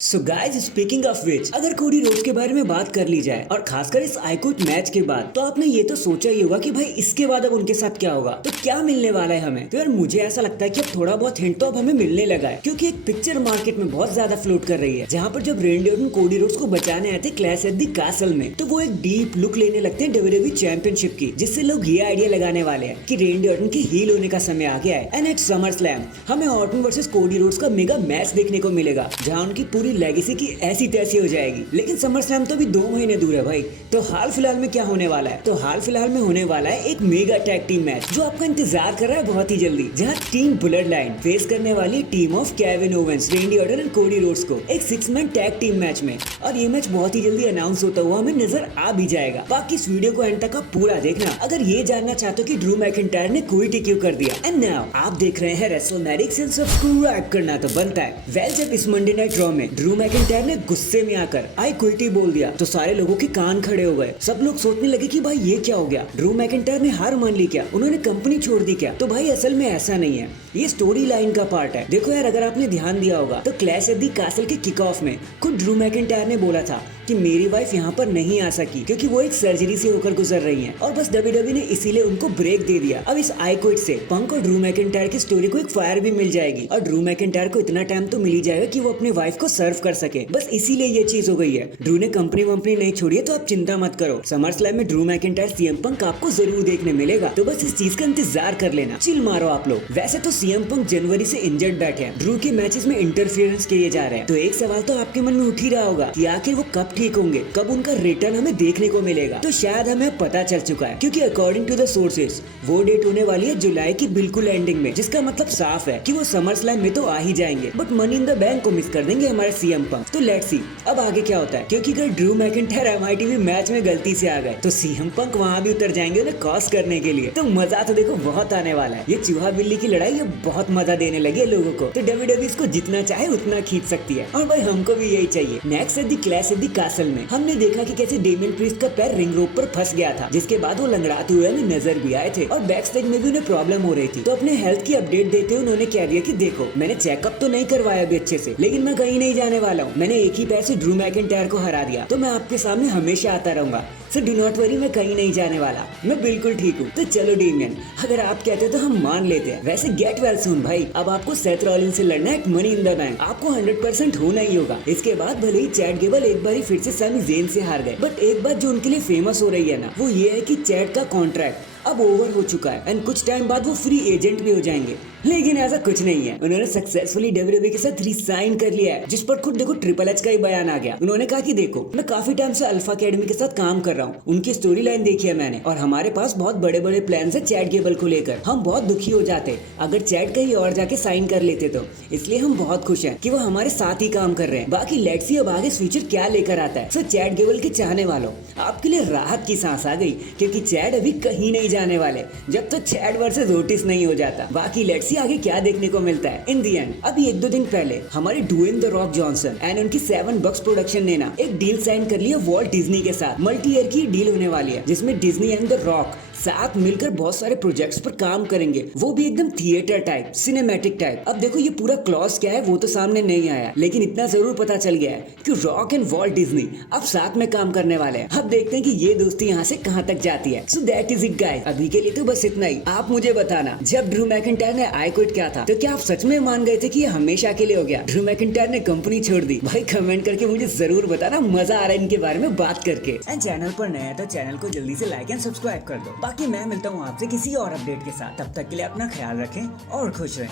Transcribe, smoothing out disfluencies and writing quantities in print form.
So guys speaking of which, अगर Cody Rhodes के बारे में बात कर ली जाए और खासकर इस आईक्विट मैच के बाद, तो आपने ये तो सोचा ही होगा कि भाई इसके बाद अब उनके साथ क्या होगा, तो क्या मिलने वाला है हमें। तो यार मुझे ऐसा लगता है कि अब थोड़ा बहुत हिंट तो अब हमें मिलने लगा है, क्योंकि एक पिक्चर मार्केट में बहुत ज्यादा फ्लोट कर रही है, जहाँ पर जब रेंडी ऑर्टन कोडी रोड्स को बचाने आए थे क्लैश एट द कैसल में, तो वो एक डीप लुक लेने लगते हैं WWE चैंपियनशिप की, जिससे लोग ये आइडिया लगाने वाले हैं कि रेंडी ऑर्टन की हील होने का समय आ गया है। एंड एट समर स्लैम हमें ऑर्टन वर्सेस कोडी रोड्स का मेगा मैच देखने को मिलेगा, जहाँ उनकी पूरी लेगेसी की ऐसी तैसी हो जाएगी। लेकिन समर स्लैम तो अभी 2 महीने दूर है भाई, तो हाल फिलहाल में क्या होने वाला है, तो हाल फिलहाल में होने वाला है एक मेगा टैग टीम मैच जो आपका इंतजार कर रहा है बहुत ही जल्दी, जहां टीम ब्लड लाइन फेस करने वाली team of Kevin Owens, रेंडी Orton and Cody Rhodes को एक 6 मैन टैग टीम मैच में। और ये मैच बहुत ही जल्दी अनाउंस होता हुआ हमें नजर आ भी जाएगा। बाकी इस वीडियो को एंड तक आप पूरा देखना अगर ये जानना चाहते हो कि ड्रू मैकिंटायर ने क्विट क्यों कर दिया। एंड नाउ आप देख रहे हैं रेसलमैनिक, सब्सक्राइब करना तो बनता है। वेल, जब इस मंडे नाइट ड्रॉ में ड्रू मैकिंटायर ने गुस्से में आकर आई क्विट बोल दिया, तो सारे लोगों के कान खड़े हो गए। सब लोग सोचने लगे कि भाई ये क्या हो गया, ड्रू मैकिंटायर ने हार मान ली क्या, उन्होंने कंपनी छोड़ दी क्या। तो भाई असल में ऐसा नहीं है, ये स्टोरी लाइन का पार्ट है। देखो यार, अगर आपने ध्यान दिया होगा तो क्लैश एट द कैसल के किक ऑफ में खुद ड्रू मैकिंटायर ने बोला था कि मेरी वाइफ यहाँ पर नहीं आ सकी क्योंकि वो एक सर्जरी से होकर गुजर रही हैं, और बस WWE ने इसीलिए उनको ब्रेक दे दिया। अब इस आई क्विट से पंक और ड्रू मैकिंटायर की स्टोरी को एक फायर भी मिल जाएगी, और ड्रू मैकिंटायर को इतना टाइम तो मिल ही जाएगा कि वो अपने वाइफ को सर्व कर सके। बस इसीलिए ये चीज हो गई है। ड्रू ने कंपनी वंपनी नहीं छोड़ी है, तो आप चिंता मत करो। समर स्लैम में ड्रू मैकिंटायर सीएम पंक आपको जरूर देखने मिलेगा, तो बस इस चीज का इंतजार कर लेना। चिल मारो आप लोग। वैसे तो सीएम पंक जनवरी से इंजर्ड बैठे हैं, ड्रू के मैचेस में इंटरफियरेंस किए जा रहे हैं, तो एक सवाल तो आपके मन में उठ ही रहा होगा कि आखिर वो कब ठीक होंगे, कब उनका रिटर्न हमें देखने को मिलेगा। तो शायद हमें पता चल चुका है, क्योंकि अकॉर्डिंग टू द सोर्सेस वो डेट होने वाली है जुलाई की बिल्कुल एंडिंग में, जिसका मतलब साफ है कि वो समर स्लैम में तो आ ही जाएंगे, but money in the bank को मिस कर देंगे हमारे सीएम पंक। तो लेट्स सी अब आगे क्या होता है, क्योंकि अगर ड्रू मैकिंटायर MITV मैच में गलती से आ गए तो सीएम पंक वहाँ भी उतर जाएंगे उन्हें कॉस करने के लिए। तो मजा तो देखो बहुत आने वाला है। ये चूहा बिल्ली की लड़ाई ये बहुत मजा देने लगी है लोगों को, तो WWE इसको जितना चाहे उतना खींच सकती है, और भाई हमको भी यही चाहिए। Next at the clash at the castle में हमने देखा कि कैसे डेमियन प्रीस्ट का पैर रिंग रोप पर फंस गया था, जिसके बाद वो लंगड़ाते हुए हमें नजर भी आए थे, और बैक स्टेज में भी उन्हें प्रॉब्लम हो रही थी। तो अपने हेल्थ की अपडेट देते हुए उन्होंने कह दिया कि देखो मैंने चेकअप तो नहीं करवाया अभी अच्छे से, लेकिन मैं कहीं नहीं जाने वाला हूँ। मैंने एक ही पैर से ड्रू मैकिंटायर को हरा दिया, तो मैं आपके सामने हमेशा आता रहूंगा। सो डू नॉट वरी, मैं कहीं नहीं जाने वाला, मैं बिल्कुल ठीक हूँ। तो चलो डेमियन, अगर आप कहते हो तो हम मान लेते हैं। वैसे गेट वेल सून भाई, अब आपको सेथ रॉलिंस से लड़ना है मनी इन द बैंक, आपको 100% होना ही होगा। इसके बाद भले ही चैट गेबल एक बार फिर से सैमी ज़ेन से हार गए, बट एक बात जो उनके लिए फेमस हो रही है ना, वो ये है कि चैट का कॉन्ट्रैक्ट अब ओवर हो चुका है, एंड कुछ टाइम बाद वो फ्री एजेंट भी हो जाएंगे। लेकिन ऐसा कुछ नहीं है, उन्होंने सक्सेसफुली WWE के साथ रिसाइन कर लिया है, जिस पर खुद देखो ट्रिपल एच का ही बयान आ गया। उन्होंने कहा कि देखो मैं काफी टाइम से अल्फा अकेडमी के साथ काम कर रहा हूँ, उनकी स्टोरी लाइन देखी है मैंने, और हमारे पास बहुत बड़े बड़े प्लान है चैट गेबल को लेकर। हम बहुत दुखी हो जाते अगर चैट कहीं और जाके साइन कर लेते, तो इसलिए हम बहुत खुश हैं कि वो हमारे साथ ही काम कर रहे हैं। बाकी लेट्स सी अब आगे फ्यूचर क्या लेकर आता है। सो चैट गेबल के चाहने वालों, आपके लिए राहत की सांस आ गई, क्योंकि चैट अभी कहीं नहीं जाने वाले जब तक चैट वर्सेस ओटिस नहीं हो जाता। बाकी लेट्स सी आगे क्या देखने को मिलता है। इन दी एंड अभी 1-2 दिन पहले हमारे Dwayne the Rock Johnson and उनकी 7 बक्स प्रोडक्शन ने ना एक डील साइन कर लिया वॉल्ट डिज्नी के साथ। मल्टी ईयर की डील होने वाली है, जिसमें डिज्नी एंड द रॉक साथ मिलकर बहुत सारे प्रोजेक्ट्स पर काम करेंगे, वो भी एकदम थिएटर टाइप, सिनेमैटिक टाइप। अब देखो ये पूरा क्लॉज क्या है वो तो सामने नहीं आया, लेकिन इतना जरूर पता चल गया है कि रॉक एंड वॉल्ट डिज्नी अब साथ में काम करने वाले हैं। अब देखते हैं कि ये दोस्ती यहाँ से कहाँ तक जाती है। So that is it guys, अभी के लिए तो बस इतना ही। आप मुझे बताना, जब ड्रू मैकिंटायर ने आई क्विट किया था, तो क्या आप सच में मान गए थे कि ये हमेशा के लिए हो गया, ड्रू मैकिंटायर ने कंपनी छोड़ दी? भाई कमेंट करके मुझे जरूर बताना, मजा आ रहा है इनके बारे में बात करके। एंड चैनल पर नया है तो चैनल को जल्दी से लाइक एंड सब्सक्राइब कर दो। बाकी मैं मिलता हूँ आपसे किसी और अपडेट के साथ, तब तक के लिए अपना ख्याल रखें और खुश रहें।